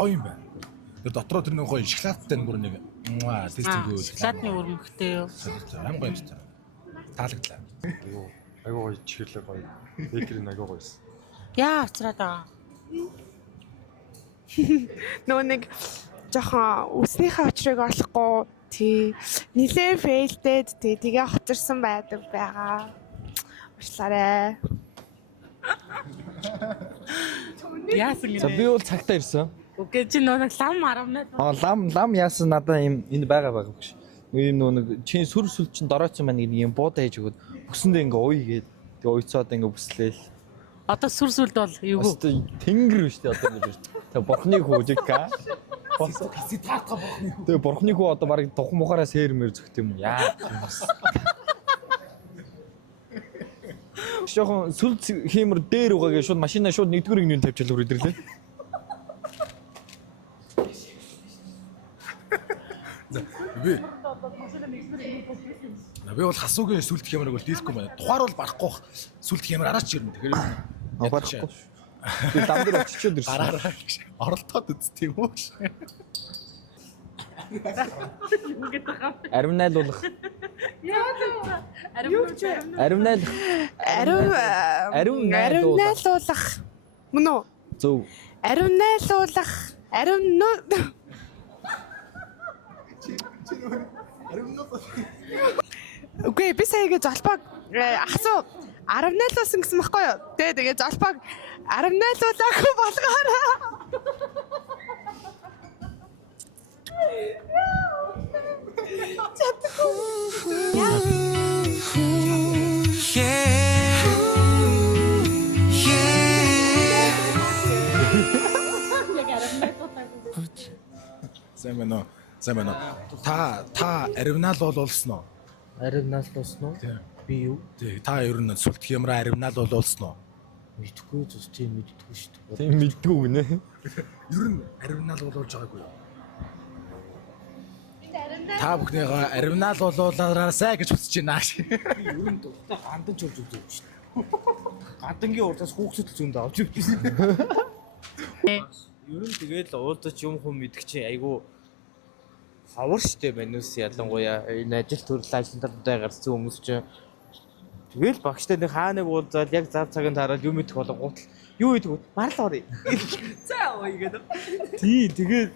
гоё юм байна. Тэр дотроо тэр нэг гоё шоколадтай нэг бүр нэг тестинг үү. Шоколадны өрмөгтэй юу? Ам гоё юм. Таалагдлаа. Айгуу гоё чихэрлээ гоё. Бэкерийн айгуу гоёсэн. Яа уцраад байгаа. Нөө нэг жоохон үснийхээ очрыг олохгүй тий нилээ фейлдээд тий тэгээ хоцорсон байдаг байгаа. Уучлаарай. Яасан За би бол цагтаа ирсэн. Окей чи нөө нэг лам 18. Лам яасан надаа юм энэ байгаа гэж. Ийм нэг чинь сүр чин доройцсон байна нэг юм буудаа хийж өгöd. Бүсэндээ ингээ ууй гээд тэгээ уйцаад ингээ бүслээл. Одоо сүрсүлд бол юу? Тэнгэр биш тий одоо ингэ. Тэгээ бурхны хөөжиг ка. Ситаатга бохны. Тэгээ бурхны хөө одоо баг тухайн мухаараа сэрмэр зөхт юм уу? Яа. Шохон сүл хиймэр дээр угаагээ шууд машинаа шууд нэгдүгээр игнүүл тавьчихлаа үрдэрлээ. Би бол хасуугийн сүлт хямраг бол дийлэхгүй байна. Тухаар бол барахгүй бах. Сүлт хямраг араач ирнэ. Тэгэхээр барахгүй. Би лам дээр очичоод ирсэн. Гараараа оролдоод үз тийм үү? Ариун найлуулах. Ариун найлуулах. Мөн үү? Зөв. Ариун найлуулах. Үгүй би саяга золбог асуу 10 найлуулсан гэсэн баггүй юу? Тэгээ золбог 10 найлуулаагүй болгоорой. Сайн байна. Та аривнаал болуулсан уу? Аривнаал болсноо? Би юу? Тий, та ер нь сүлт хямраа аривнаал болуулсан уу? Мэдхгүй зүс тийм мэддэггүй шүү дээ. Тийм мэддэггүй гинэ. Ер нь аривнаал болуулж байгаагүй юу? Та бүхнийгаа аривнаал болуулаараасай гэж хүсэж байна. Би ер нь дуртай гандан ч болж өгдөг шүү дээ. Гандангийн урдаас хүүхдэд зүүнд авч өгдөөс. Ер нь тэгэл уулзаж юм хүм мэдг чи айгу хавар штэ манус ялангуяа энэ ажил төрөл ажлынтай гарсан хүмүүс чинь тэгэл багштай нэг хааныг уулзаад яг зав цагт хараад юм идэх болго гутал юу идэх вэ? Марл орё. За ой гэдэг. Тий тэгээд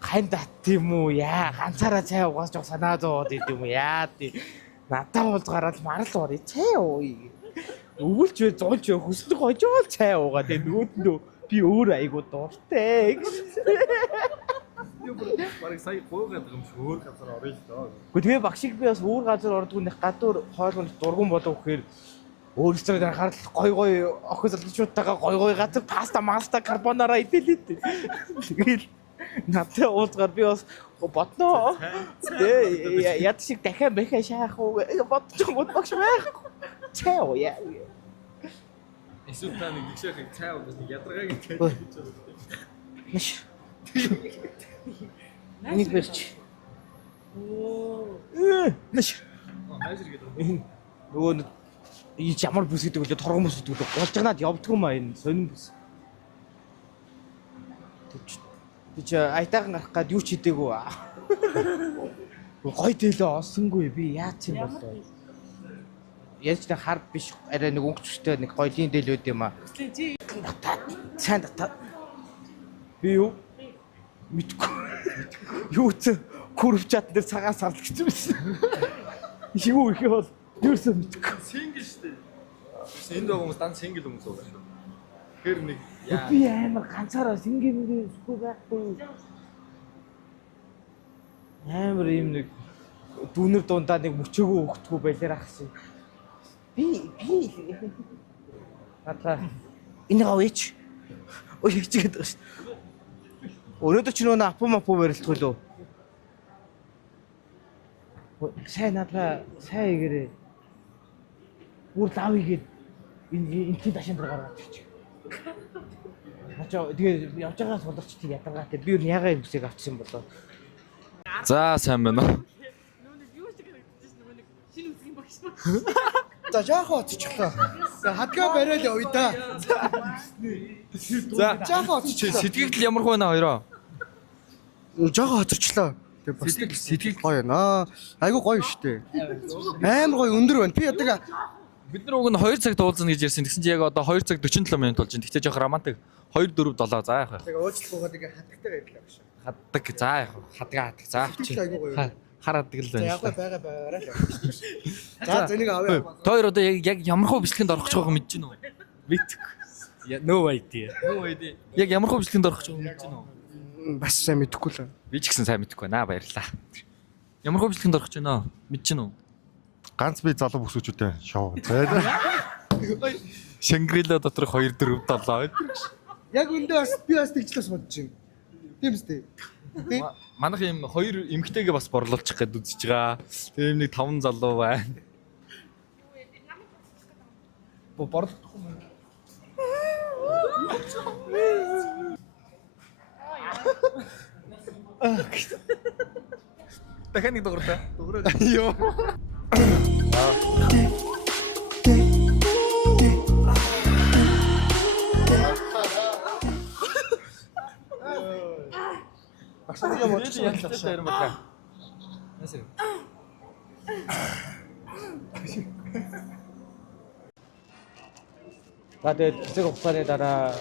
хандат тийм үү яа ганцаараа цай угааж явах санаа зовоод идэм үү яа тий надад уулзгараад марл орё цай ууя. Өвөлч вэ зулж вэ хүслэг хожоол цай уугаад тэгээ нөгөөдөө би өөр айгуу дуртай. Бараг сая гойгаад байгаа юм шиг өөр газар орё л доо. Гэхдээ тэгээ багшиг би бас өөр газар ордгүй нэг гадуур хоолгонд дургуун болов гэхээр өөрсдөө харахад гой охин залуучуудтайгаа гой газар паста карбонара идэлээ. Тэгэл надад уулзгаар би бас бодноо. Тэгээ яд шиг дахиад бэхэ шаах уу бодож байгаа багш байхгүй. Цай уу яа. Эсвэл та нэг гişээх цай уу нэг ядаргааг гэж байна. Маш. Нэг бэрч. Маш. Хайшир гэдэг. Нөгөө ямар бүс гэдэг вэ? Торгон бүс гэдэг үү? Голжгнаад явдггүй маа энэ сонин бүс. Би ч айтайхан гарах гад юу ч хийдэггүй. Гой дээлээ олсонгүй би яац юм бол. Яаж ч хар биш арай нэг өнгөчтэй нэг гойлын дээлүүд юм аа. Сайн татаа. Би юу? Мэдгүй. Юу ч курвчат дээр цагаан сарл гэсэн байсан. Юу их бол юусэн мэдгүй. Сингл шүү дээ. Энд байгаа хүмүүс дан сингл хүмүүс байгаа шүү. Тэгэхээр нэг би амар ганцаараа сингл сүхгүй байхгүй. Амар юм нэг дүүнер дундаа нэг мөчөөгөө өгтгүү байлаар ахсан. Би надаа энэ гавьяч. Ой хичгээд байгаа шүү. Өнөөдөр ч нөө апу барилдгүй лөө. Сайн надаа сайн игэрээ. Бүр лав игээд энэ дашин дээр гаргаад ирчих. Ачаа тэгээ явж байгаа суларч тий ядаргаатай би юу ягаа юм хүсэг авчихсан болоо. За сайн байна уу? Нөгөө нэг юу ч харагдаж нөгөө нэг шинэ үсгийн багш. За жаахан оцчихлоо. За хадгаа бариад явъя да. За Жаахан оцчихлоо. сэтгэгдэл ямар хөө нэ хоёроо? Жаахан хоцорчлоо. Тэгээ бас сэтгэл гоё наа. Айгу гоё штэ. Амар гоё өндөр байна. Би одоо Бид нар уг нь 2 цаг дуулзана гэж ярьсан. Тэгсэн чи яг одоо 2 цаг 47 минут болж байна. Тэгтээ жоох романтик 2 4 7 за яах вэ? тэгээ уучлахгүйгээд ингээ хадагтайгаа ирлээ гэж. Хаддаг за яах вэ? Хаддаг. За авчих. Айгу гоё. Хараадаг л За байна. яг байгаарай. За зэнийг авъя. Тоор одоо яг ямар хөө бичлэгэнд орох гэж байгааг мэдэж байна уу? Мэдгүй. No idea. Яг ямар хөө бичлэгэнд орох гэж байгааг мэдэж байна уу? Бас сайн мэдэхгүй л. Би ч гэсэн сайн мэдэхгүй байна. Баярлалаа. Ямар хөө бичлэгэнд орох гэж байна аа? Мэдэж байна уу? Ганц би залуу бүсгүүчүүдтэй шоу. За. Шангрила доторх 2 4 7. Яг үндэ бас би бас тэгжлээс бодож байна. Тийм үстэй. Тийм. Манайх юм 2 эмгтэйгээ бас борлуулчих гээд үзэж байгаа. Тэгээ юм нэг 5 залуу байна. Борлуулах юм. Дахиад нэг дуурай. Йоо. Ахсаныг Ярим байна. Ясэр. Тэгээд хэсэг хугацааны дараа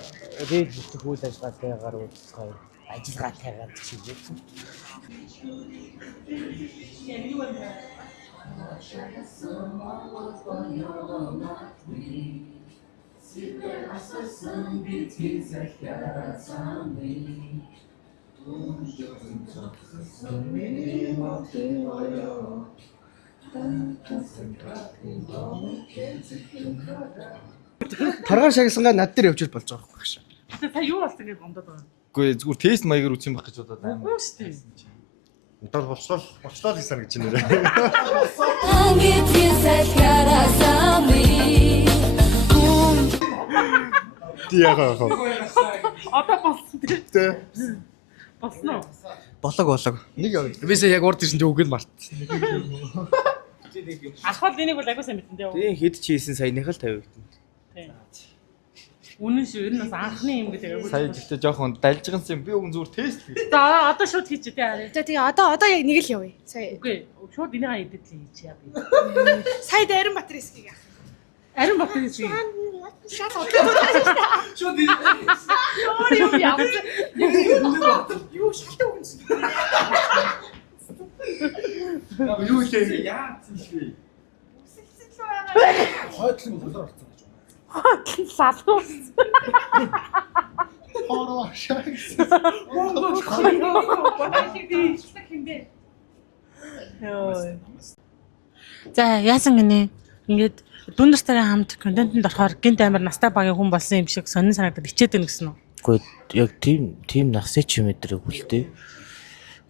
рейд бүтэх үйл ажиллагаагаар уулзсан. Ажиллагаагаар чиглэсэн. Таргаар шагсангаа над дээр явж болж байгаа байхгүй шээ. Та юу болсон гэж гомдод байгаа. Үгүй зүгээр тест маягаар үгүй юм байх гэж бодоод байна. Үгүй шүү дээ. Одоо болцлоо гэсэн гэж нэрээ. Тиагаа. Одоо болсон тийм. Тэ. Болсон уу? Болог. Нэг явъя. Бисээ яг урд ирсэн чи үгүй март. Асфальт энийг бол агуу сайн мэдэн дээ. Тийм хэд ч хийсэн саяных л тавигдана. Тийм. Үнэн шүү. Энэ бас анхны юм гэдэг агуу. Сая гэхдээ жоохон далжгансан юм. Би уг зүгээр тест хийх. За одоо шууд хийчих дээ арай. За тэгээ одоо яг нэг л явъя. Сая. Үгүй. Шууд энийгээ эдэт хийж яа би. Сая дайран Батрисгийг яах. Арин батны чи. Шал одлоо. Шууд юу яа. Юу шалтаа үнс. Юу хийлээ? Яа чи. Хойдлын болоор орсон гэж байна. Салуу. Хоороо шагс. За яасан гинэ? Ингээд дүн нартайгаа хамт контентэнд орохоор гинт амар настай багийн хүн болсон юм шиг сонин санагдаад ичээд байна гэсэн үү? Гэхдээ яг тийм насны ч юм өдрөг үлдээ.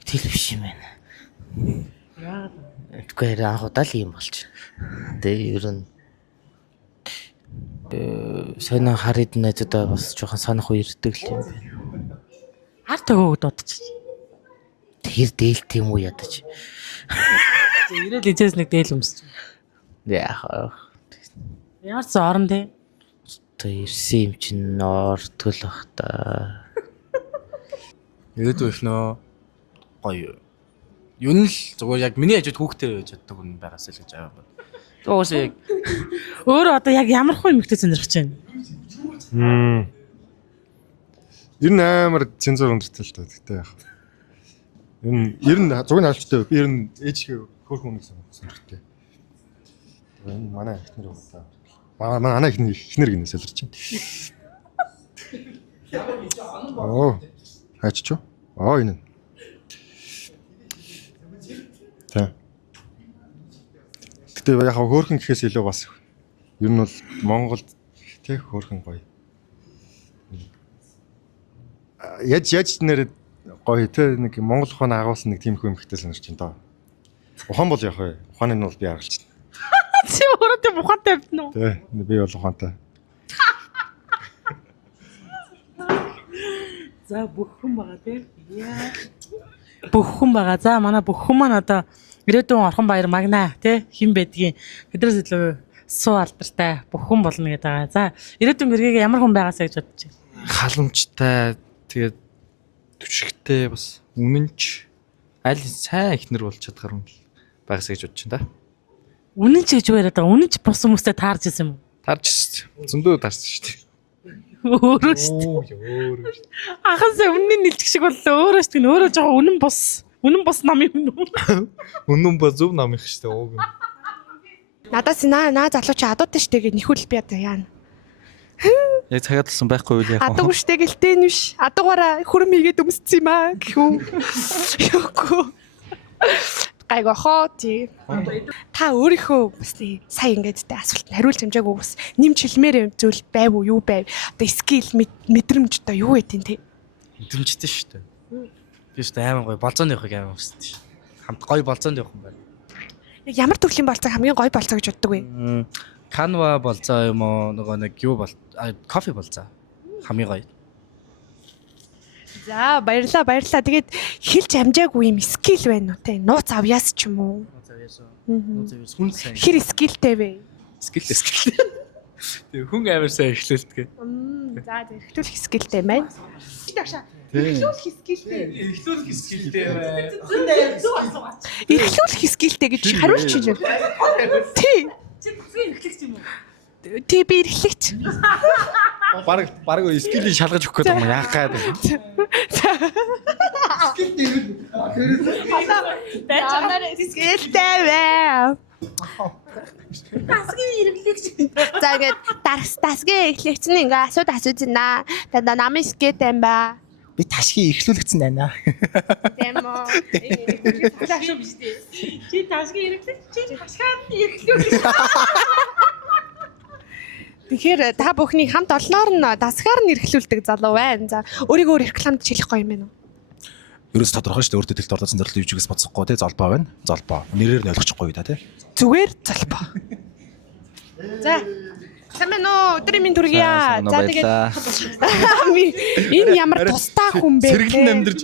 Тэл биш юм байна. Яагаад? Тэгэхгүй анх удаа л юм болж. Тэгээ ер нь сонин харид найзуудаа бас жоохон санах үердэг л юм байна. Хар төгөөг дуудчих. Тэр дээлт юм уу ядаж. Ирээд ижээс нэг дээл өмсч. Яах. Ямар ч орон тий. Тэ ирсэн юм чинь ортгол бах та. Ирээд байхнаа гоё. Юу нь л зүгээр яг миний хажууд хүүхдээ байж чаддаг хүн байгаасаа л гэж аа. Уусаа яг өөрөө одоо яг ямар хөө эмэгтэй сонирхож байна. Ер нь амар цензур өндөртэй л та гэхдээ яах. Ер нь зуг нь алчтай. Би ер нь ээжгээ хөөрхөн хүнийг сонирхтой. Энэ манай эхнэр юм та. Манай эхнэр гинэ солирч байна. Оо. Хаач чуу? Энэ. Тэ. Гэтэ яг хөөрхөн гэхээс илүү бас ер нь бол Монголд тэг хөөрхөн гоё. Яаж нэр гоё те нэг Монгол ухаан агуулсан нэг тийм их юмхтэй сонирч байна доо. Ухаан бол яг вэ? Ухааны нь бол би аргалж байна. Чи өөрөө бухантай байна уу? Тэ би бол ухаантай. За бүх хүн байгаа тий. Яа. Бүх хүн байгаа. За манай бүх хүн маань одоо ирээдүйн орхон баяр магнаа тий хэн байдгийг биднээс илүү суу алдартай бүх хүн болно гэдэг байгаа. За ирээдүйн мэргийг ямар хүн байгаасаа гэж бодож байна. Халамжтай тэгээд түшигтэй бас үнэнч аль сайн ихнэр болж чадхаар хүн байгаасаа гэж бодож байна да. Үнэн ч гэж юу яриад байгаа. Үнэн ч бос хүмүүстэй таарч ирсэн юм уу? Тарж шүү дээ. Зөндөө тарсан шүү дээ. Өөрөө шүү дээ. Ахасаа үнэн нэлчих шиг боллоо. Өөрөө шүү дээ. Өөрөө жоо үнэн бос нам юм уу? Үнэн ба зөв нам их шүү дээ. Ууг нь. Надаас наа залууч адуутай штэ гэж нэхүүл би одоо яана. Яг цагаад болсон байхгүй үл яг. Адуугүй штэ гэлтэй нь биш. Адуугаараа хөрөм хийгээд өмссөн юм аа гэхүү. Йоко. Гайгүй хоо тий. Та өөрийнхөө бас тий сая ингээд тэ асуултанд хариулж амжаагүй бас нэмж хэлмээр зүйл байв уу юу байв? Одоо скил мэдрэмж одоо юу гэдэг тий. Мэдрэмжтэй шүү дээ. Би шүү дээ аймаг гоё болзооны явахыг аймаг хүсдэг шүү. Хамт гоё болзоонд явах юм байна. Яг ямар төрлийн болцоо хамгийн гоё болцоо гэж боддог вэ? Canva болзоо юм уу нөгөө нэг юу бол кофе болзоо. Хамгийн гоё. За баярлаа. Тэгээд хэлж амжаагүй юм скил байна уу те? Нууц авьяас ч юм уу? Нууц авьяас хүн сайн. Хэр скилтэй вэ? Скил. Тэг хүн амар сайн эхлүүлдэг. За эрхлүүлэх скилтэй байна. Эрхлүүлэх скилтэй. Эрхлүүлэх скилтэй гэж хариулж байна. Тий. Чи бүхэн эрхлэгч юм уу? Тий би эрхлэгч. Бараг скилийг шалгаж өгөх гэдэг юм яах гээд. Бачаар скилтэй вэ? Тасгийн эрхлэгч. За ингээд тасгийн эрхлэгч нь ингээ асууж байна. Намын скилтэй юм ба. Би ташгийн ихлүүлэгдсэн байна. Тийм үү. Ташаа биш дээ. Чи тасгийн эрхлэгч, чи ташгаад эрхлүүлэх. Тэгэхээр та бүхний хамт олноор нь дасгаар нь эрхлүүлдэг залуу байна. За өөрийгөө рекламд хэлэх гоё юм байна уу? Ерөөс тодорхой шүү дээ. Өөртөө дэлт ордоцсон зорилт юужигээс бодсохгүй те золбоо байна. Золбоо. Нэрээр нь ойлгочихгүй да те. Зүгээр залбаа. За сайн уу өдрийн минь төргийа. За тэгээд энэ ямар тустай хүн бэ? Сэргэлэн амьдарч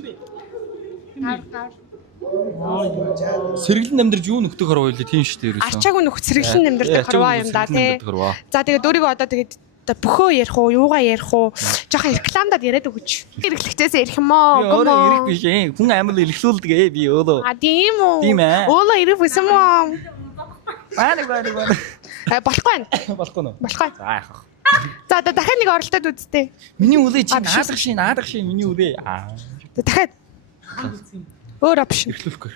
Сэргэлэн амьдарч юу нөхдөг хорвоо үлээ тийм шүү дээ ерөөсөө. Арчаагүй нөхд сэргэлэн амьдардаг хорвоо юм да тий. За тэгээд өөрийгөө одоо тэгээд бөхөө ярих уу, юугаа ярих уу? Жохон рекламадад яриад өгч. Эрхлэгчээс ярих юм уу? Өөрөө ирэх биш ээ. Хүн амар эрхлүүлдэг ээ би өөрөө. А тийм үү? Тийм ээ. Уулаа ирэх байсан мó? Баана. Болохгүй байна. Болохгүй нөө. Болохгүй. За яах. За одоо дахиад нэг оролдоод үзтээ. Миний үлээ чи наадах шин миний үлээ. Дахиад. Өөр опшн. Эрхлүүлэхгүй.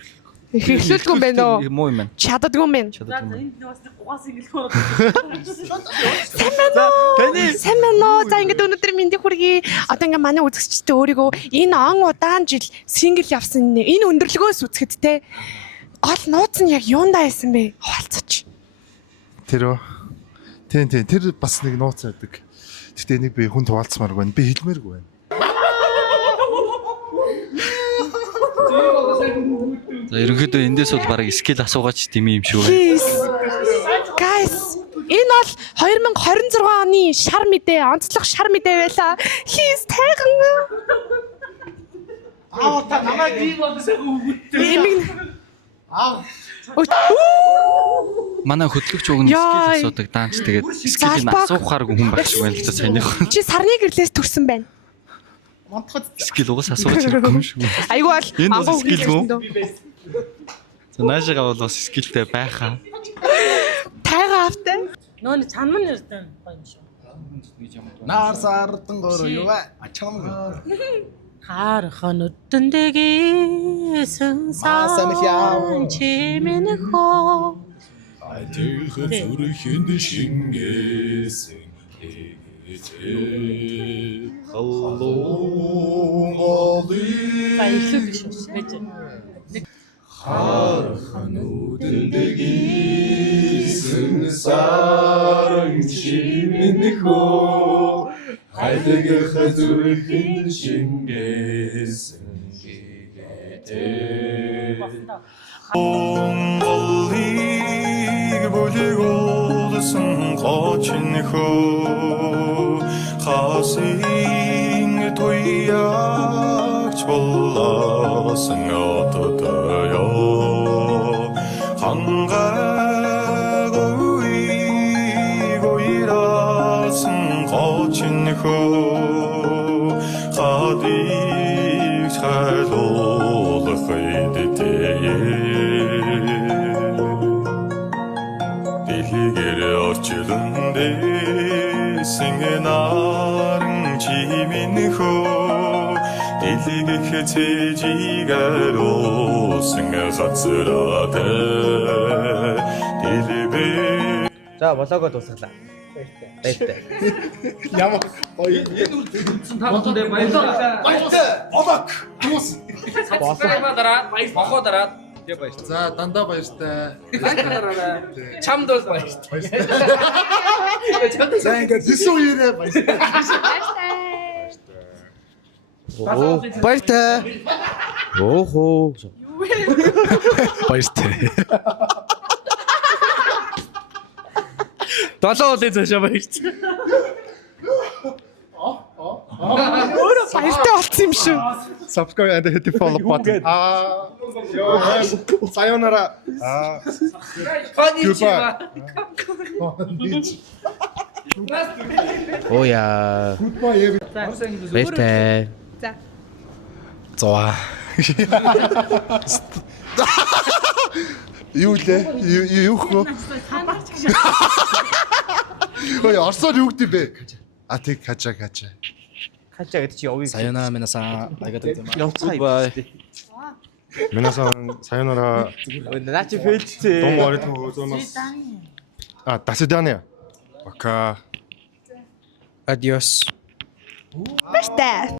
Эрхлүүлгүй юм байна уу? Муу юм байна. Чаддгүй юм байна. Энд бас нэг гугаас ингэлэх ороод. Сайн байна уу? За ингээд өнөөдөр мэндийг хүргэе. Одоо ингээд манай үзэгчтэй өөрийгөө энэ он удаан жил сингл явсан энэ өндөрлөгөөс үзэхэд те гол нууц нь яг юундаа байсан бэ? Хаваалцаач. Тэр тэр бас нэг нууц байдаг. Гэтэ энийг би хүн хуваалцмаар байна. Би хэлмээргүй байна. За ерөнхийдөө эндээс бол бараг скил асуугаач дими юм шиг байна. Guys, энэ бол 2026 оны шар мэдээ, онцлог шар мэдээ байлаа. Хийс тайган. Та намайг ийм болсоо үгүйтэй. Манай хөтлөгч уг нь скил асуудаг даанч тэгээд скилийг асуухааргүй хүн байх шиг байна л та саяных. Чи сарны гэрлээс төрсөн байна. Скил угаас асууж хэрэггүй юм шиг байна. Айгүй бол Энэ бол ангуу скил үү? хэлсэн. За наашаага бол бас скилтэй байхаа. Тайгаа автай. Нөө чанам нь ирдэн гоё юм шүү. Наар сардан гөрөө юу ачаам. Хархан өдөндөгийн сан чимэн хоо. Айдэх зүрхэнд шингээсэн Баярлалаа шүү. Байж. Хархан өдөндөгийн саран чимэнхөө айдэх зүрхэнд шингээсэн Монголыг бүлгүүлсэн гоочнөхөө хасын туяач боллоосон ототойо хангаагүй хөө хадыг хайлуулах эдтэй дэлгэр орчлон дэсэн наран чимэн хөө дэлгэх цэжигээр уусан сацраатай дэлбэ. За болоогоо дуусгалаа. Баяртай. Ямар гоё. Тавтандаа баярлалаа. Баяртай. Болок. Хүмүүс. Сабскрайбаа дараад, богоо дараад. Тэгээ баярлалаа. За дандаа баяртай. Лайк дараарай. Чамд бол баяртай. За ингээд хэсүү ирээ баяртай. Баяртай. Оохоо. Баяртай. 7 уулын цаашаа баяртай. Өөрөө баяртай болсон юм шүү. Subscribe and hit the follow button. Sayonara. Коничева. Оо яа. Баяртай. Зоо. Юу лээ? Юу хөө? Ой, орсоор юу гэдэг бэ? А тэг кача. Кача гэдэг чи явъя. Sayonara minasan. Arigatou Явцгаа бай. Минасан sayonara. Начи фэлцээ. Том орит гозомас. А, до свидания. Пока. Adios. Баяртай.